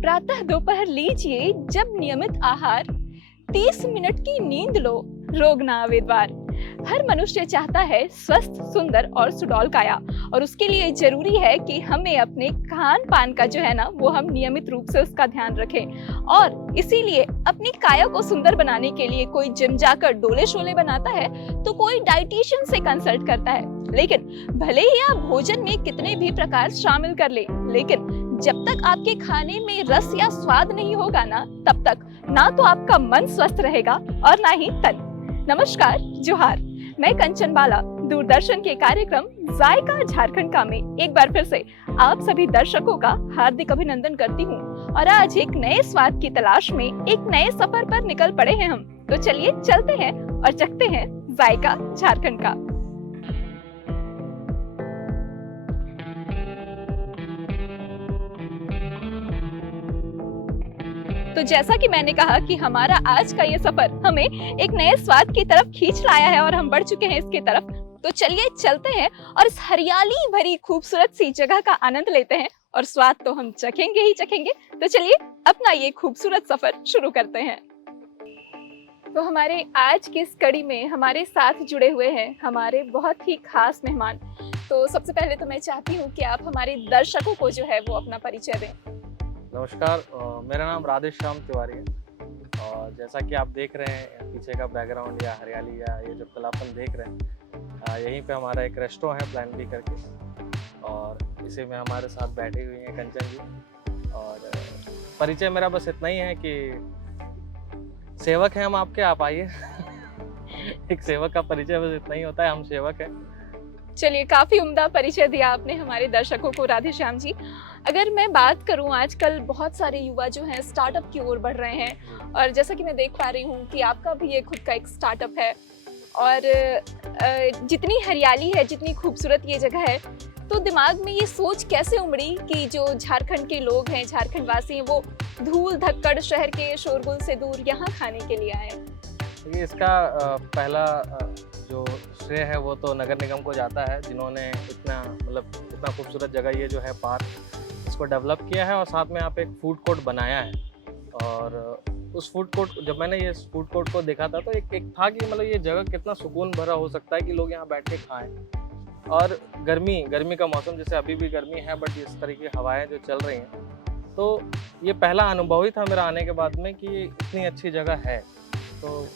प्रातः दोपहर लीजिए जब नियमित आहार, 30 मिनट की नींद लो, रोग ना आवे द्वार। हर मनुष्य चाहता है स्वस्थ, सुंदर और सुडौल काया, और उसके लिए जरूरी है कि हमें अपने खान पान का जो है ना वो हम नियमित रूप से उसका ध्यान रखें। और इसीलिए अपनी काया को सुंदर बनाने के लिए कोई जिम जाकर डोले शोले बनाता है तो कोई डाइटिशियन से कंसल्ट करता है। लेकिन भले ही आप भोजन में कितने भी प्रकार शामिल कर ले, लेकिन जब तक आपके खाने में रस या स्वाद नहीं होगा ना, तब तक ना तो आपका मन स्वस्थ रहेगा और ना ही तन। नमस्कार, जोहार। मैं कंचन बाला दूरदर्शन के कार्यक्रम जायका झारखंड का में एक बार फिर से आप सभी दर्शकों का हार्दिक अभिनंदन करती हूँ। और आज एक नए स्वाद की तलाश में एक नए सफर पर निकल पड़े हैं हम। तो चलिए चलते हैं और चखते हैं जायका झारखंड का। तो जैसा कि मैंने कहा कि हमारा आज का ये सफर हमें एक नए स्वाद की तरफ खींच लाया है और हम बढ़ चुके हैं इसकी तरफ। तो चलिए चलते हैं और इस हरियाली भरी खूबसूरत सी जगह का आनंद लेते हैं, और स्वाद तो हम चखेंगे ही चखेंगे। तो चलिए अपना ये खूबसूरत सफर शुरू करते हैं। तो हमारे आज की इस कड़ी में हमारे साथ जुड़े हुए हैं हमारे बहुत ही खास मेहमान। तो सबसे पहले तो मैं चाहती हूँ कि आप हमारे दर्शकों को जो है वो अपना परिचय दें। नमस्कार, मेरा नाम राधेश्याम तिवारी है। और जैसा कि आप देख रहे हैं पीछे का बैकग्राउंड या हरियाली या ये जो कलापन देख रहे हैं, यहीं पे हमारा एक रेस्टोरेंट है प्लान बी करके, और इसी में हमारे साथ बैठी हुई हैं कंचन जी। और परिचय मेरा बस इतना ही है कि सेवक हैं हम आपके, आप आइए। एक सेवक का परिचय बस इतना ही होता है, हम सेवक हैं। चलिए, काफी उम्दा परिचय दिया आपने हमारे दर्शकों को राधेश्याम जी। अगर मैं बात करूं, आजकल बहुत सारे युवा जो हैं स्टार्टअप की ओर बढ़ रहे हैं, और जैसा कि मैं देख पा रही हूं कि आपका भी ये खुद का एक स्टार्टअप है। और जितनी हरियाली है, जितनी खूबसूरत ये जगह है, तो दिमाग में ये सोच कैसे उमड़ी कि जो झारखंड के लोग हैं, झारखंड वासी हैं, वो धूल धक्कड़ शहर के शोरगुल से दूर यहाँ खाने के लिए आए? देखिए, इसका पहला जो श्रेय है वो तो नगर निगम को जाता है, जिन्होंने इतना खूबसूरत जगह ये जो है पार्क, इसको डेवलप किया है और साथ में यहाँ पे एक फूड कोर्ट बनाया है। और उस फूड कोर्ट, जब मैंने ये फूड कोर्ट को देखा था तो एक था कि ये जगह कितना सुकून भरा हो सकता है कि लोग यहाँ बैठ के खाएं। और गर्मी का मौसम, जैसे अभी भी गर्मी है, बट इस तरह की हवाएं जो चल रही हैं, तो ये पहला अनुभव ही था मेरा आने के बाद में कि इतनी अच्छी जगह है। तो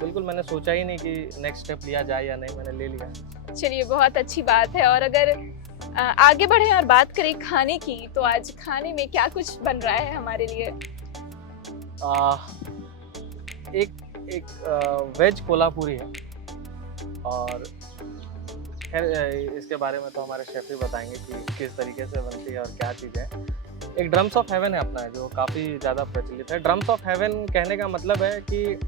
बिल्कुल मैंने सोचा ही नहीं कि नेक्स्ट स्टेप लिया जाए या नहीं, मैंने ले लिया। चलिए, बहुत अच्छी बात है। और अगर आगे बढ़े और बात करें खाने की, तो आज खाने में क्या कुछ बन रहा है हमारे लिए? एक वेज कोल्हापुरी है, और खैर इसके बारे में तो हमारे शेफ ही बताएंगे कि किस तरीके से बनती है और क्या चीज़ है। एक ड्रम्स ऑफ हेवन है अपना, जो काफ़ी ज़्यादा प्रचलित है। ड्रम्स ऑफ हेवन कहने का मतलब है कि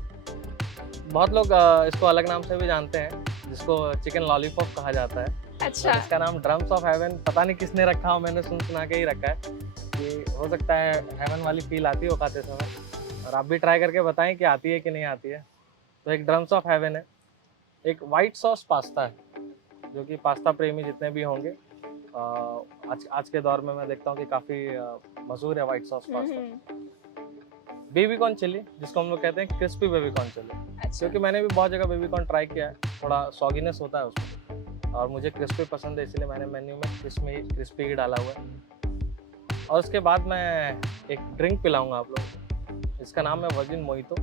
बहुत लोग इसको अलग नाम से भी जानते हैं, जिसको चिकन लॉलीपॉप कहा जाता है। अच्छा। तो इसका नाम ड्रम्स ऑफ हेवन पता नहीं किसने रखा हो, मैंने सुना के ही रखा है। कि हो सकता है हेवन वाली फील आती हो खाते समय, और आप भी ट्राई करके बताएं कि आती है कि नहीं आती है। तो एक ड्रम्स ऑफ हेवन है। एक वाइट सॉस पास्ता है, जो कि पास्ता प्रेमी जितने भी होंगे, आज के दौर में मैं देखता हूँ कि काफ़ी मशहूर है white sauce pasta. Baby corn chili, जिसको हम लोग कहते हैं क्रिस्पी बेबी कॉर्न चिली। अच्छा। क्योंकि मैंने भी बहुत जगह बेबी कॉर्न ट्राई किया है, थोड़ा सॉगीनेस होता है उसमें, और मुझे क्रिस्पी पसंद है, इसलिए मैंने मेन्यू में क्रिस्पी ही डाला हुआ है। और उसके बाद मैं एक ड्रिंक पिलाऊंगा आप लोगों को, इसका नाम है वर्जिन मोहितो,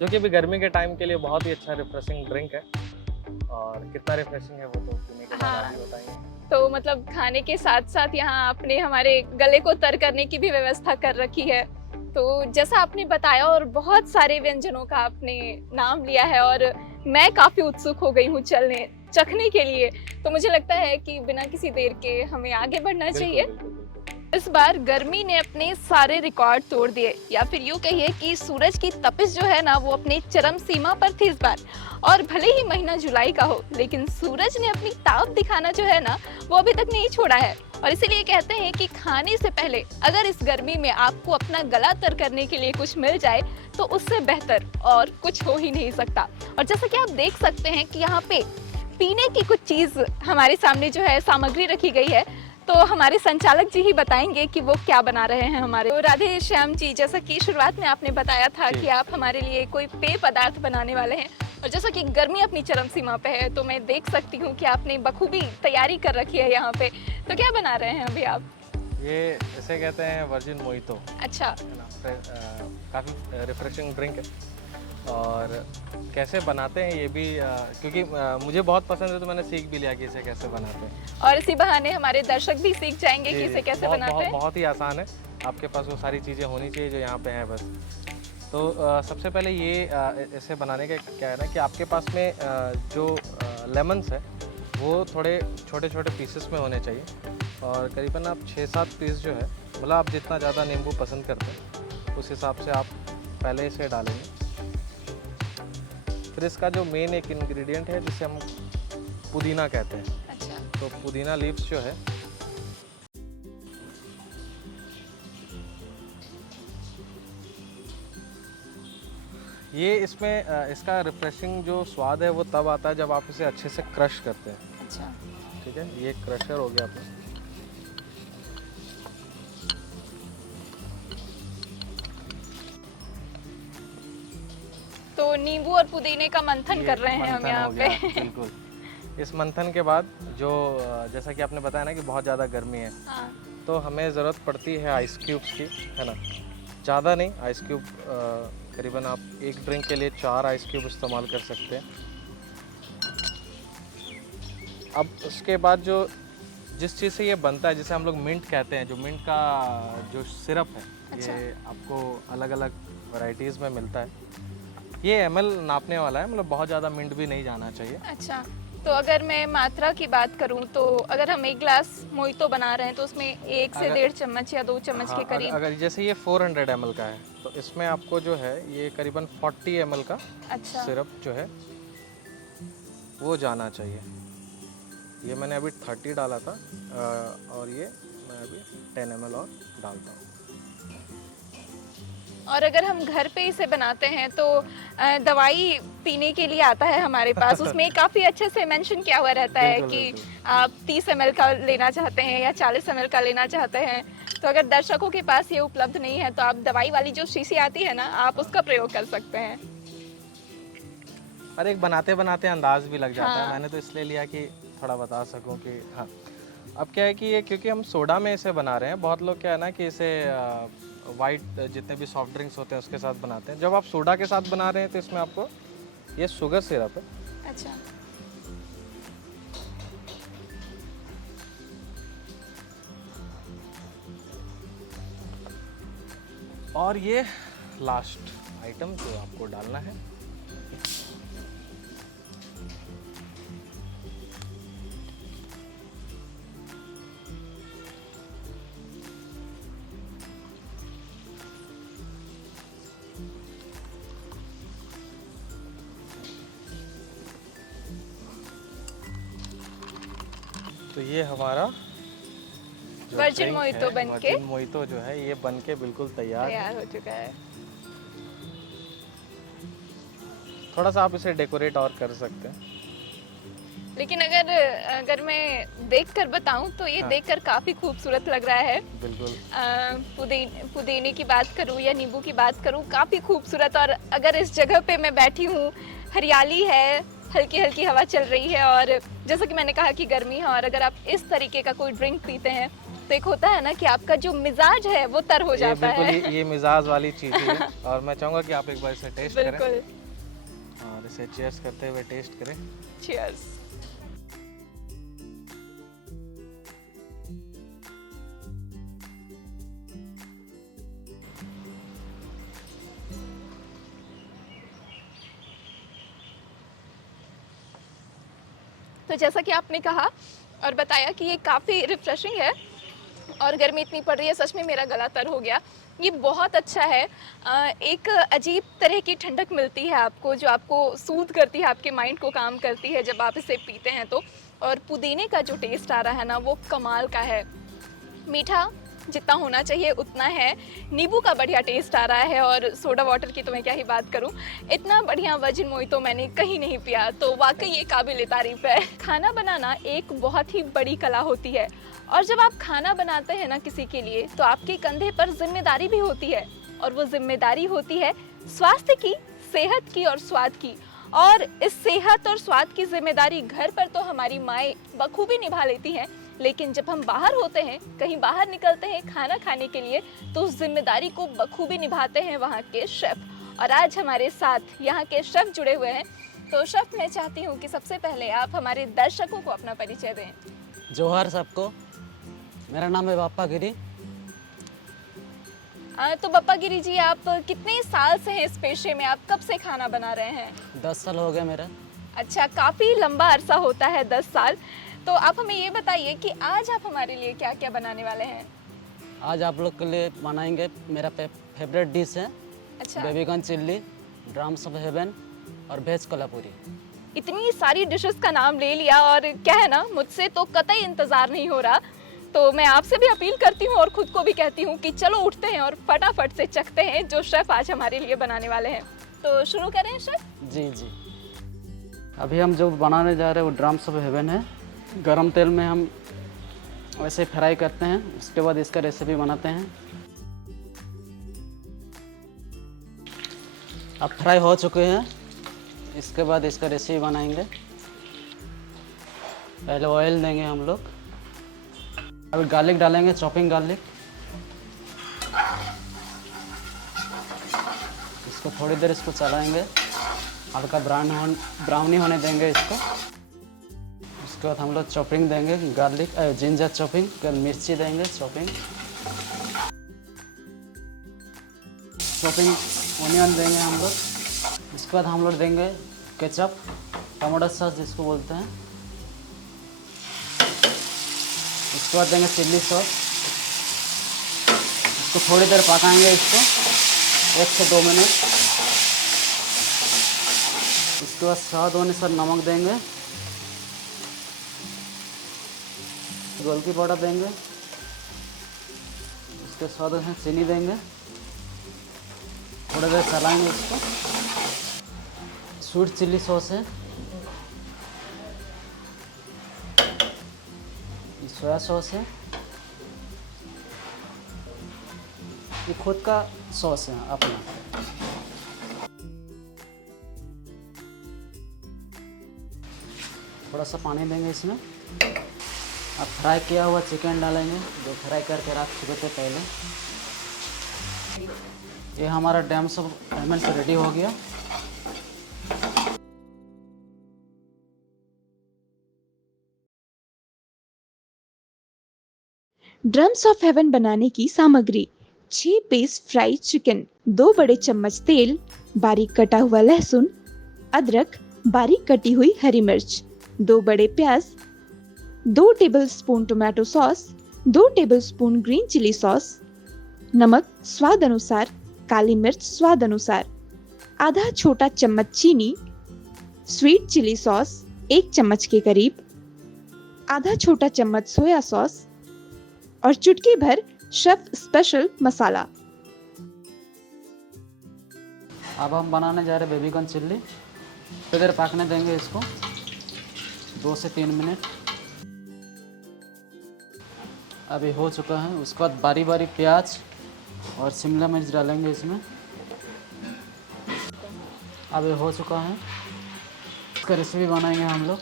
जो कि अभी गर्मी के टाइम के लिए बहुत ही अच्छा रिफ्रेशिंग ड्रिंक है। और कितना रिफ्रेशिंग है वो तो पीने के बाद आप ही बताएंगे। तो मतलब खाने के साथ साथ यहाँ आपने हमारे गले को तर करने की भी व्यवस्था कर रखी है। तो जैसा आपने बताया, और बहुत सारे व्यंजनों का आपने नाम लिया है, और मैं काफ़ी उत्सुक हो गई हूँ चखने के लिए। तो मुझे लगता है कि बिना किसी देर के हमें आगे बढ़ना चाहिए। इस बार गर्मी ने अपने सारे रिकॉर्ड तोड़ दिए, या फिर यूँ कहिए कि सूरज की तपिश जो है ना वो अपनी चरम सीमा पर थी इस बार। और भले ही महीना जुलाई का हो, लेकिन सूरज ने अपनी ताप दिखाना जो है ना वो अभी तक नहीं छोड़ा है। और इसीलिए कहते हैं कि खाने से पहले अगर इस गर्मी में आपको अपना गला तर करने के लिए कुछ मिल जाए, तो उससे बेहतर और कुछ हो ही नहीं सकता। और जैसा कि आप देख सकते हैं कि यहाँ पे पीने की कुछ चीज़ हमारे सामने जो है सामग्री रखी गई है। तो हमारे संचालक जी ही बताएंगे कि वो क्या बना रहे हैं हमारे। तो राधे श्याम जी, जैसा कि शुरुआत में आपने बताया था जी। कि आप हमारे लिए कोई पेय पदार्थ बनाने वाले हैं, और जैसा कि गर्मी अपनी चरम सीमा पे है तो मैं देख सकती हूँ कि आपने बखूबी तैयारी कर रखी है यहाँ पे। तो क्या बना रहे हैं अभी आप? ये इसे कहते हैं वर्जिन मोहितो, अच्छा। है ना। काफ़ी रिफ्रेशिंग ड्रिंक है। और कैसे बनाते हैं ये भी क्योंकि मुझे बहुत पसंद है तो मैंने सीख भी लिया कि इसे कैसे बनाते हैं। और इसी बहाने हमारे दर्शक भी सीख जाएंगे कि जी, इसे कैसे बहुत बनाते हैं। बहुत ही आसान है। आपके पास वो सारी चीज़ें होनी चाहिए जो यहाँ पे हैं बस। तो सबसे पहले ये इसे बनाने का क्या है ना कि आपके पास में जो लेमन्स है वो थोड़े छोटे छोटे पीसेस में होने चाहिए। और करीबन आप 6-7 पीस जो है, मतलब आप जितना ज़्यादा नींबू पसंद करते हैं उस हिसाब से आप पहले इसे डालेंगे। फिर इसका जो मेन एक इंग्रेडिएंट है जिसे हम पुदीना कहते हैं, अच्छा। तो पुदीना लीव्स जो है ये इसमें इसका रिफ्रेशिंग जो स्वाद है वो तब आता है जब आप इसे अच्छे से क्रश करते हैं। अच्छा। ठीक है, ये क्रशर हो गया अपना। तो नींबू और पुदीने का मंथन ये कर रहे हैं हम मंथन यहाँ हो गया, पे। बिल्कुल। इस मंथन के बाद जो जैसा कि आपने बताया ना कि बहुत ज़्यादा गर्मी है, हाँ। तो हमें ज़रूरत पड़ती है आइस क्यूब्स की, है ना। ज़्यादा नहीं, आइस क्यूब करीबन आप एक ड्रिंक के लिए 4 आइस क्यूब इस्तेमाल कर सकते हैं। अब उसके बाद जो जिस चीज़ से ये बनता है, जिसे हम लोग मिंट कहते हैं, जो मिंट का जो सिरप है, अच्छा। ये आपको अलग अलग वैरायटीज़ में मिलता है। ये ml नापने वाला है, मतलब बहुत ज़्यादा मिंट भी नहीं जाना चाहिए। अच्छा, तो अगर मैं मात्रा की बात करूं तो अगर हम एक ग्लास मोहितो बना रहे हैं तो उसमें 1 से 1.5 चम्मच या 2 चम्मच हाँ, के करीब। अगर जैसे ये 400 ml का है तो इसमें आपको जो है ये करीबन 40 ml का अच्छा। सिरप जो है वो जाना चाहिए। ये मैंने अभी 30 डाला था और ये मैं अभी 10 ml और डालता हूँ। और अगर हम घर पे इसे बनाते हैं तो दवाई पीने के लिए आता है हमारे पास, उसमें काफ़ी अच्छे से मेंशन किया हुआ रहता है बिल्कुल, कि बिल्कुल। आप 30 ml का लेना चाहते हैं या 40 ml का लेना चाहते हैं। तो अगर दर्शकों के पास ये उपलब्ध नहीं है तो आप दवाई वाली जो शीशी आती है ना, आप उसका प्रयोग कर सकते हैं। और एक बनाते बनाते अंदाज भी लग जाता है। हाँ। मैंने तो इसलिए लिया कि थोड़ा बता सकूं कि हाँ। अब क्या है कि ये क्योंकि हम सोडा में इसे बना रहे हैं, बहुत लोग क्या है ना कि इसे वाइट जितने भी सॉफ्ट ड्रिंक्स होते हैं उसके साथ बनाते हैं। जब आप सोडा के साथ बना रहे हैं तो इसमें आपको ये शुगर सिरप है। अच्छा। और ये लास्ट आइटम जो आपको डालना है, तो ये हमारा जो वर्जिन drink मोहितो है, बनके वर्जिन मोहितो जो है ये बनके बिल्कुल तैयार है। तैयार हो चुका है। थोड़ा सा आप इसे डेकोरेट और कर सकते हैं। लेकिन अगर मैं देखकर बताऊं तो ये हाँ। देखकर काफ़ी खूबसूरत लग रहा है। बिल्कुल। पुदीने की बात करूं या नींबू की बात करूं, काफ़ी खूबसूरत। और अगर इस जगह पे मैं बैठी हूं, हरियाली है, हल्की हल्की हवा चल रही है, और जैसा कि मैंने कहा कि गर्मी है, और अगर आप इस तरीके का कोई ड्रिंक पीते हैं तो एक होता है ना कि आपका जो मिजाज है वो तर हो जाता बिल्कुल है। ये मिजाज वाली चीज़ ही है। और मैं चाहूँगा कि आप एक बार इसे टेस्ट करें बिल्कुल। और इसे चीयर्स करते हुए टेस्ट करें। चीयर्स। तो जैसा कि आपने कहा और बताया कि ये काफ़ी रिफ्रेशिंग है, और गर्मी इतनी पड़ रही है, सच में मेरा गला तर हो गया। ये बहुत अच्छा है। एक अजीब तरह की ठंडक मिलती है आपको, जो आपको सूद करती है, आपके माइंड को काम करती है जब आप इसे पीते हैं तो। और पुदीने का जो टेस्ट आ रहा है ना, वो कमाल का है। मीठा, जितना होना चाहिए उतना है। नींबू का बढ़िया टेस्ट आ रहा है और सोडा वाटर की तो मैं क्या ही बात करूं। इतना बढ़िया वर्जिन मोहितो मैंने कहीं नहीं पिया, तो वाकई ये काबिल तारीफ है। खाना बनाना एक बहुत ही बड़ी कला होती है और जब आप खाना बनाते हैं ना किसी के लिए, तो आपके कंधे पर जिम्मेदारी भी होती है और वो जिम्मेदारी होती है स्वास्थ्य की, सेहत की और स्वाद की। और इस सेहत और स्वाद की जिम्मेदारी घर पर तो हमारी माएँ बखूबी निभा लेती हैं, लेकिन जब हम बाहर होते हैं, कहीं बाहर निकलते हैं खाना खाने के लिए, तो उस जिम्मेदारी को बखूबी निभाते हैं वहाँ के शेफ। और आज हमारे साथ यहाँ के शेफ जुड़े हुए हैं। तो शेफ, मैं चाहती हूँ कि सबसे पहले आप हमारे दर्शकों को अपना परिचय दें। जोहार सबको, मेरा नाम है बाप्पा गिरी। तो बप्पा गिरी जी, आप कितने साल से हैं इस पेशे में? आप कब से खाना बना रहे हैं? 10 साल हो गया मेरा। अच्छा, काफ़ी लंबा अरसा होता है 10 साल। तो आप हमें ये बताइए कि आज आप हमारे लिए क्या क्या बनाने वाले हैं? आज आप लोग के लिए बनाएंगे, मेरा फेवरेट डिश है अच्छा, baby corn chilli, drums of haven और वेज कोल्हापुरी। इतनी सारी डिशेस का नाम ले लिया और क्या है ना, मुझसे तो कतई इंतज़ार नहीं हो रहा। तो मैं आपसे भी अपील करती हूँ और ख़ुद को भी कहती हूँ कि चलो उठते हैं और फटाफट से चखते हैं जो शेफ़ आज हमारे लिए बनाने वाले हैं। तो शुरू करें शेफ़? जी जी। अभी हम जो बनाने जा रहे हैं वो ड्रम्स ऑफ हेवन है। गरम तेल में हम वैसे फ्राई करते हैं, उसके बाद इसका रेसिपी बनाते हैं। अब फ्राई हो चुके हैं, इसके बाद इसका रेसिपी बनाएंगे। पहले ऑयल देंगे हम लोग, अभी गार्लिक डालेंगे, चॉपिंग गार्लिक। इसको थोड़ी देर इसको चलाएंगे, हल्का ब्राउनी होने देंगे इसको। उसके बाद हम लोग चॉपिंग देंगे, गार्लिक जिंजर चॉपिंग, फिर मिर्ची देंगे चॉपिंग, ऑनियन देंगे हम लोग। इसके बाद हम लोग देंगे केचप, टमाटो सॉस जिसको बोलते हैं। इसके बाद देंगे चिल्ली सॉस। इसको थोड़ी देर पकाएंगे, इसको 1 से 2 मिनट। इसके बाद स्वाद अनुसार नमक देंगे, गोलकी पाउडर देंगे, उसके स्वाद अनुसार चीनी देंगे। थोड़ी देर चलाएंगे इसको। स्वीट चिल्ली सॉस है, सोया सॉस है, ये खुद का सॉस है अपना। थोड़ा सा पानी देंगे इसमें। अब फ्राई किया हुआ चिकन डालेंगे, जो फ्राई करके रख चुके थे पहले। ये हमारा ड्रम्स ऑफ हेवन से रेडी हो गया। ड्रम्स ऑफ हेवन बनाने की सामग्री: 6 पीस फ्राइड चिकन, 2 बड़े चम्मच तेल, बारीक कटा हुआ लहसुन, अदरक, बारीक कटी हुई हरी मिर्च, 2 बड़े प्याज, 2 tablespoon tomato sauce, 2 tablespoon green chili sauce, नमक स्वाद अनुसार, काली मिर्च स्वाद अनुसार, आधा छोटा चम्मच चीनी, स्वीट चिली सॉस 1 चम्मच के करीब, आधा छोटा चम्मच सोया सॉस और चुटकी भर शेफ स्पेशल मसाला। अब हम बनाने जा रहे हैं बेबीकॉर्न चिल्ली। थोड़ी देर पकने देंगे इसको, 2 से 3 मिनट। अभी हो चुका है। उसके बाद बारी बारी प्याज और शिमला मिर्च डालेंगे इसमें। अभी हो चुका है। इसका रेसिपी बनाएंगे हम लोग।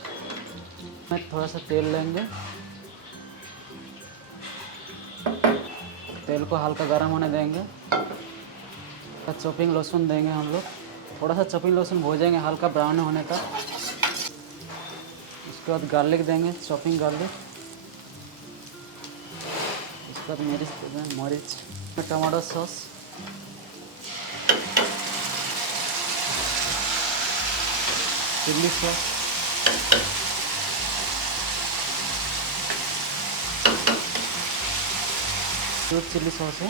मैं थोड़ा सा तेल लेंगे, तेल को हल्का गर्म होने देंगे। चॉपिंग लहसुन देंगे हम लोग, थोड़ा सा चॉपिंग लहसुन भूजेंगे हल्का ब्राउन होने तक। उसके बाद गार्लिक देंगे, चॉपिंग गार्लिक। उसके बाद मिर्च, tomato sauce, chilli sauce, sweet chilli sauce है।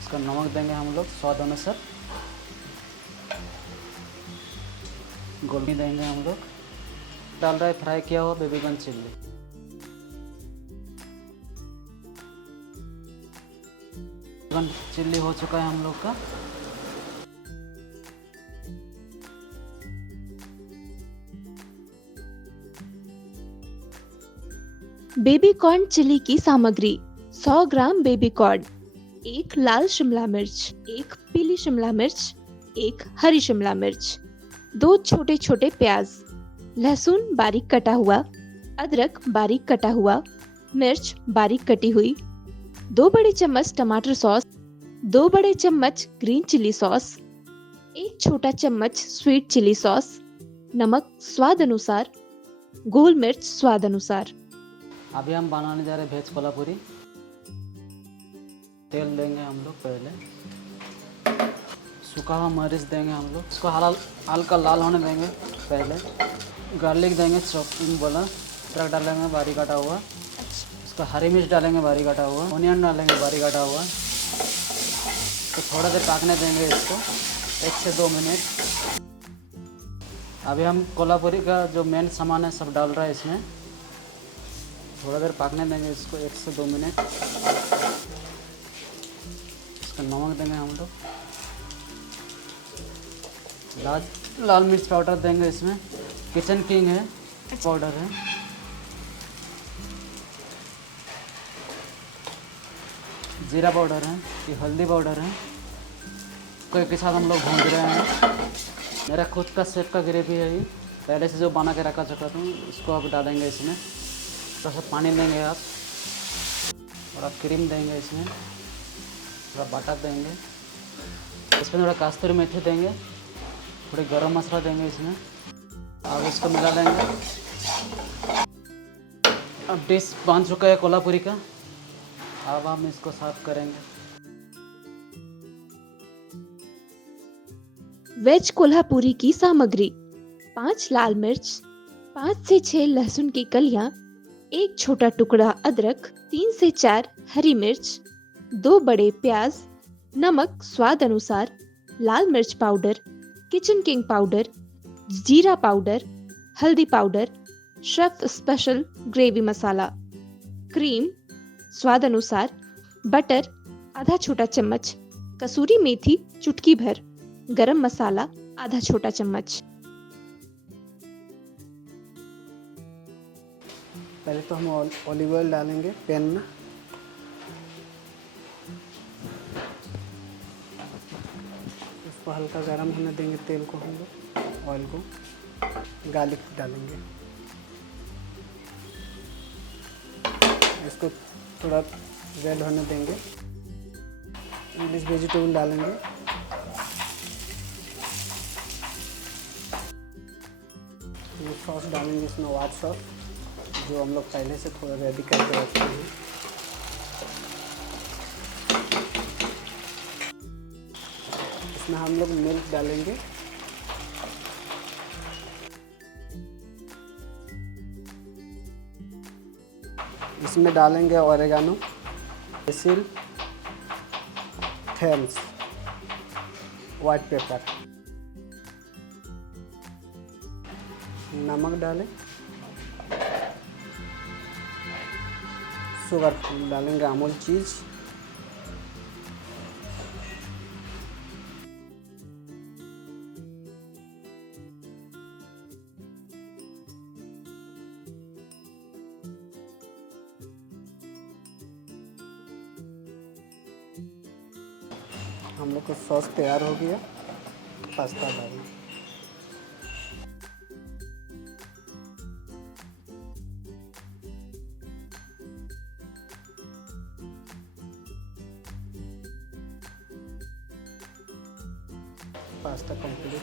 इसका नमक देंगे हम लोग स्वाद अनुसार। गोलकी देंगे हम लोग। डाल रहा है फ्राई किया हुआ बेबीकॉर्न चिल्ली। चिल्ली हो चुका है हम लोग का। बेबी कॉर्न चिली की सामग्री: 100 ग्राम बेबी कॉर्न, 1 लाल शिमला मिर्च, 1 पीली शिमला मिर्च, 1 हरी शिमला मिर्च, 2 छोटे छोटे प्याज, लहसुन बारीक कटा हुआ, अदरक बारीक कटा हुआ, मिर्च बारीक कटी हुई, 2 बड़े चम्मच टमाटर सॉस, 2 बड़े चम्मच ग्रीन चिली सॉस, 1 छोटा चम्मच स्वीट चिली सॉस, नमक स्वाद अनुसार, गोल मिर्च स्वाद अनुसार। अभी हम बनाने जा रहे हैं वेज कोल्हापुरी। तेल देंगे हम लोग पहले, सूखा हुआ मरीच देंगे हम लोग, इसको हल्का लाल होने देंगे पहले। गार्लिक देंगे चॉपिंग वाला, अदरक डालेंगे बारीक काटा हुआ, इसको हरी मिर्च डालेंगे बारीक काटा हुआ, ऑनियन डालेंगे बारीक काटा हुआ। तो थोड़ा देर पकने देंगे इसको 1 से 2 मिनट। अभी हम कोल्हापुरी का जो मेन सामान है सब डाल रहा है इसमें, थोड़ा देर पकने देंगे इसको 1 से 2 मिनट। इसका नमक देंगे हम लोग, लाल मिर्च पाउडर देंगे इसमें, किचन किंग है पाउडर है, जीरा पाउडर है, ये हल्दी पाउडर है, कोई के साथ हम लोग भून रहे हैं। मेरा खुद का सेफ का ग्रेवी है ये, पहले से जो बना के रखा चुका था, इसको अब डालेंगे इसमें। थोड़ा सा पानी देंगे आप, थोड़ा क्रीम देंगे इसमें, थोड़ा बटर देंगे इसमें, थोड़ा कस्तूरी मेथी देंगे, थोड़ी गरम मसाला देंगे इसमें। अब इसको मिला लेंगे। अब डिश बन चुका है कोल्हापुरी का, अब हम इसको सर्व करेंगे। वेज कोल्हापुरी की सामग्री: 5 लाल मिर्च, 5 से 6 लहसुन की कलियां, 1 छोटा टुकड़ा अदरक, 3 से 4 हरी मिर्च, 2 बड़े प्याज, नमक स्वाद अनुसार, लाल मिर्च पाउडर, किचन किंग पाउडर, जीरा पाउडर, हल्दी पाउडर, शेफ स्पेशल ग्रेवी मसाला, क्रीम स्वाद अनुसार, बटर आधा छोटा चम्मच, कसूरी मेथी चुटकी भर, गरम मसाला आधा छोटा चम्मच। पहले तो हम ऑलिव ऑयल डालेंगे पैन में, इसको हल्का गरम होने देंगे तेल को, हम लोग ऑयल को, गार्लिक डालेंगे, इसको थोड़ा रेड होने देंगे। इंग्लिश वेजिटेबल डालेंगे, ये सॉस डालेंगे इसमें, व्हाइट सॉस जो हम लोग पहले से थोड़ा रेडी करके रखते हैं। इसमें हम लोग मिल्क डालेंगे, इसमें डालेंगे oregano, BECIL, Thames, white paper, नमक डालें, शुगर डालेंगे, अमूल चीज़, हम लोग का सॉस तैयार हो गया। पास्ता डालें, pasta complete.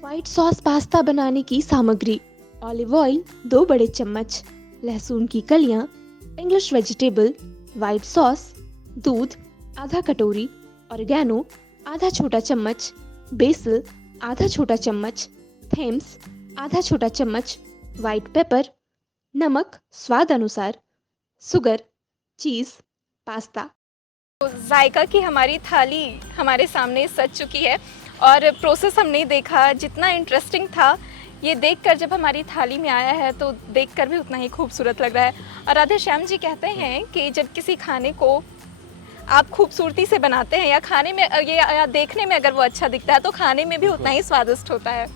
White sauce pasta बनाने की सामग्री: ऑलिव ऑयल 2 बड़े चम्मच, लहसुन की कलियां, इंग्लिश वेजिटेबल, व्हाइट सॉस, दूध आधा कटोरी, ऑरिगेनो आधा छोटा चम्मच, बेसिल आधा छोटा चम्मच, थेम्स आधा छोटा चम्मच, व्हाइट पेपर, नमक स्वाद अनुसार, शुगर, चीज़, पास्ता। तो जायका की हमारी थाली हमारे सामने सज चुकी है और प्रोसेस हमने देखा, जितना इंटरेस्टिंग था ये देखकर जब हमारी थाली में आया है तो देखकर भी उतना ही खूबसूरत लग रहा है। और राधे श्याम जी कहते हैं कि जब किसी खाने को आप खूबसूरती से बनाते हैं या खाने में या देखने में अगर वो अच्छा दिखता है तो खाने में भी उतना ही स्वादिष्ट होता है।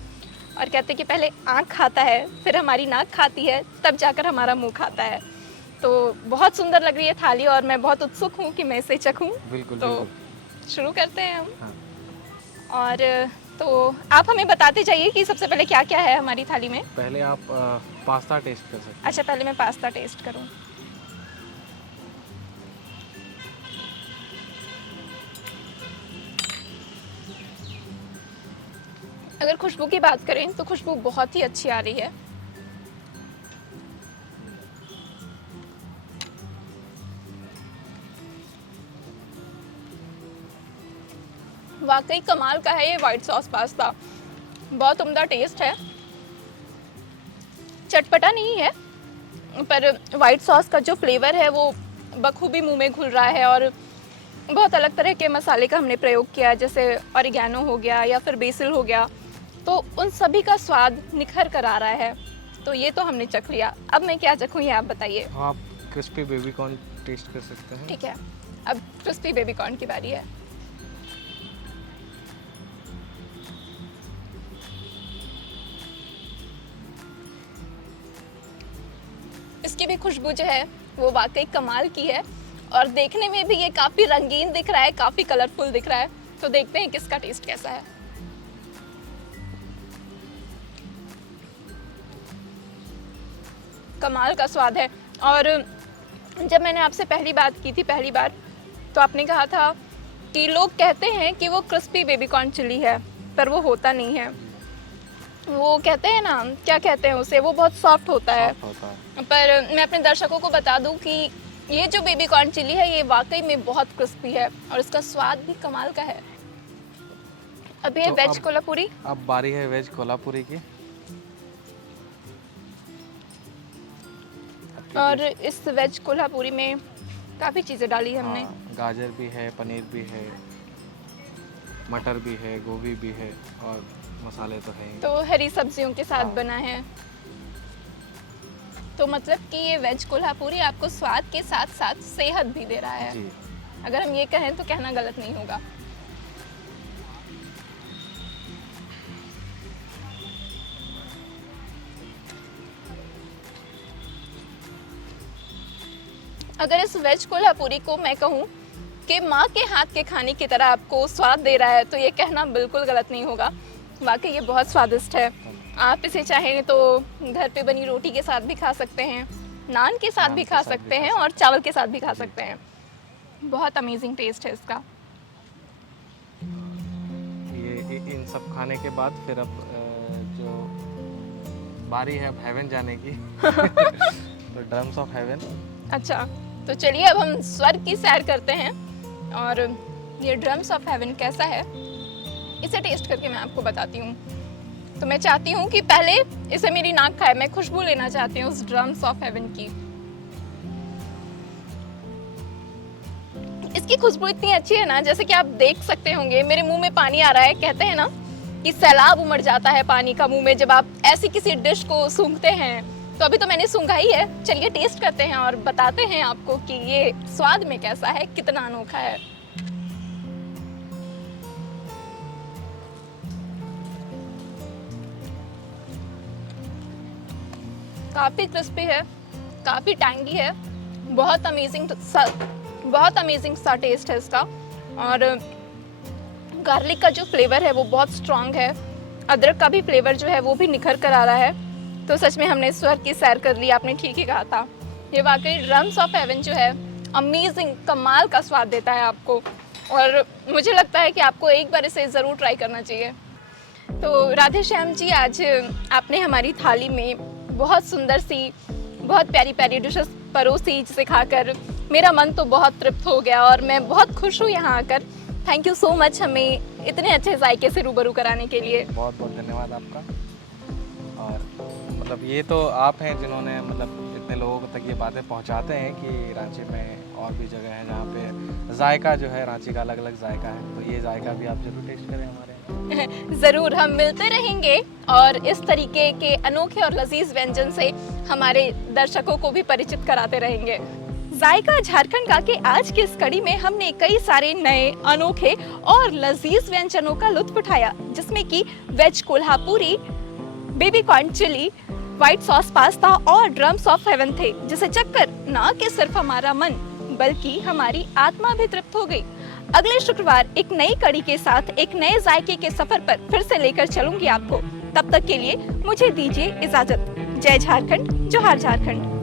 और कहते हैं कि पहले आँख खाता है, फिर हमारी नाक खाती है, तब जाकर हमारा मुंह खाता है। तो बहुत सुंदर लग रही है थाली और मैं बहुत उत्सुक हूँ कि मैं इसे चखूँ। बिल्कुल तो बिल्कुल। शुरू करते हैं हम। हाँ। और तो आप हमें बताते जाइए कि सबसे पहले क्या क्या है हमारी थाली में। पहले आप पास्ता टेस्ट कर सकते अच्छा, पहले मैं पास्ता टेस्ट करूँ। अगर खुशबू की बात करें तो खुशबू बहुत ही अच्छी आ रही है। वाकई कमाल का है ये वाइट सॉस पास्ता, बहुत उम्दा टेस्ट है। चटपटा नहीं है पर वाइट सॉस का जो फ्लेवर है वो बखूबी मुंह में घुल रहा है। और बहुत अलग तरह के मसाले का हमने प्रयोग किया, जैसे ऑरिगेनो हो गया या फिर बेसिल हो गया, तो उन सभी का स्वाद निखर कर आ रहा है। तो ये तो हमने चख लिया, अब मैं क्या चखूँ ये आप बताइए। हैं। आप क्रिस्पी बेबी कॉर्न टेस्ट कर सकते हैं। ठीक है, अब क्रिस्पी बेबी कॉर्न की बारी है। इसकी भी खुशबू जो है वो वाकई कमाल की है और देखने में भी ये काफ़ी रंगीन दिख रहा है, काफ़ी कलरफुल दिख रहा है। तो देखते हैं किसका टेस्ट कैसा है। कमाल का स्वाद है। और जब मैंने आपसे पहली बात की थी पहली बार, तो आपने कहा था कि लोग कहते हैं कि वो क्रिस्पी बेबी कॉर्न चिली है, पर वो होता नहीं है। वो कहते हैं ना, क्या कहते हैं उसे, वो बहुत सॉफ्ट होता है। पर मैं अपने दर्शकों को बता दूं कि ये जो बेबी कॉर्न चिली है ये वाकई में बहुत क्रिस्पी है और इसका स्वाद भी कमाल का है। अब ये तो वेज कोल्हापुरी। अब बारी है वेज कोल्हापुरी की। और इस वेज कोल्हापुरी में काफ़ी चीज़ें डाली है हमने। हाँ, गाजर भी है, पनीर भी है, मटर भी है, गोभी भी है और मसाले तो हैं ही। तो हरी सब्जियों के साथ हाँ। बना है। तो मतलब कि ये वेज कोल्हापुरी आपको स्वाद के साथ साथ सेहत भी दे रहा है। जी। अगर हम ये कहें तो कहना गलत नहीं होगा। अगर इस वेज कोल्हापुरी को मैं कहूँ कि माँ के हाथ के खाने की तरह आपको स्वाद दे रहा है तो ये कहना बिल्कुल गलत नहीं होगा। वाकई ये बहुत स्वादिष्ट है। आप इसे चाहें तो घर पे बनी रोटी के साथ भी खा सकते हैं, नान के साथ भी खा सकते हैं और चावल के साथ भी खा सकते हैं। बहुत अमेजिंग टेस्ट है इसका। ये इन सब खाने के बाद फिर अब जो बारी है अब हेवन जाने की तो ड्रम्स ऑफ हेवन। अच्छा, तो चलिए अब हम स्वर्ग की सैर करते हैं। और ये ड्रम्स ऑफ हेवन कैसा है इसे टेस्ट करके मैं आपको बताती हूँ। तो मैं चाहती हूँ कि पहले इसे मेरी नाक खाए, मैं खुशबू लेना चाहती हूँ उस ड्रम्स ऑफ हेवन की। इसकी खुशबू इतनी अच्छी है ना, जैसे कि आप देख सकते होंगे मेरे मुंह में पानी आ रहा है। कहते हैं ना कि सैलाब उमड़ जाता है पानी का मुंह में जब आप ऐसी किसी डिश को सूंघते हैं। तो अभी तो मैंने सूंघा ही है, चलिए टेस्ट करते हैं और बताते हैं आपको कि ये स्वाद में कैसा है, कितना अनोखा है। काफ़ी क्रिस्पी है, काफ़ी टैंगी है, बहुत अमेजिंग सा टेस्ट है इसका। और गार्लिक का जो फ्लेवर है वो बहुत स्ट्रॉन्ग है। अदरक का भी फ्लेवर जो है वो भी निखर कर आ रहा है। तो सच में हमने स्वर्ग की सैर कर ली, आपने ठीक ही कहा था। ये वाकई ड्रम्स ऑफ हेवन जो है अमेजिंग, कमाल का स्वाद देता है आपको। और मुझे लगता है कि आपको एक बार इसे ज़रूर ट्राई करना चाहिए। तो राधे श्याम जी, आज आपने हमारी थाली में बहुत सुंदर सी, बहुत प्यारी प्यारी डिशेस परोसी, जिसे खाकर मेरा मन तो बहुत तृप्त हो गया और मैं बहुत खुश हूँ यहाँ आकर। थैंक यू सो मच हमें इतने अच्छे जायके से रूबरू कराने के लिए। बहुत बहुत धन्यवाद आपका। और मतलब ये तो आप हैं जिन्होंने मतलब इतने लोगों तक ये बातें पहुंचाते हैं कि रांची में और भी जगह है जहाँ पे जायका जो है रांची का अलग अलग जायका है। तो ये जायका भी आप जरूर टेस्ट करें हमारे। जरूर हम मिलते रहेंगे और इस तरीके के अनोखे और लजीज व्यंजन से हमारे दर्शकों को भी परिचित कराते रहेंगे। जायका झारखंड का के आज की इस कड़ी में हमने कई सारे नए अनोखे और लजीज व्यंजनों का लुत्फ उठाया, जिसमें कि veg Kolhapuri, baby corn chili, white sauce pasta और ड्रम्स ऑफ हेवन थे, जिसे चखकर ना कि सिर्फ हमारा मन बल्कि हमारी आत्मा भी तृप्त हो गई। अगले शुक्रवार एक नई कड़ी के साथ एक नए जायके के सफर पर फिर से लेकर चलूंगी आपको। तब तक के लिए मुझे दीजिए इजाजत। जय झारखंड, जोहार झारखंड।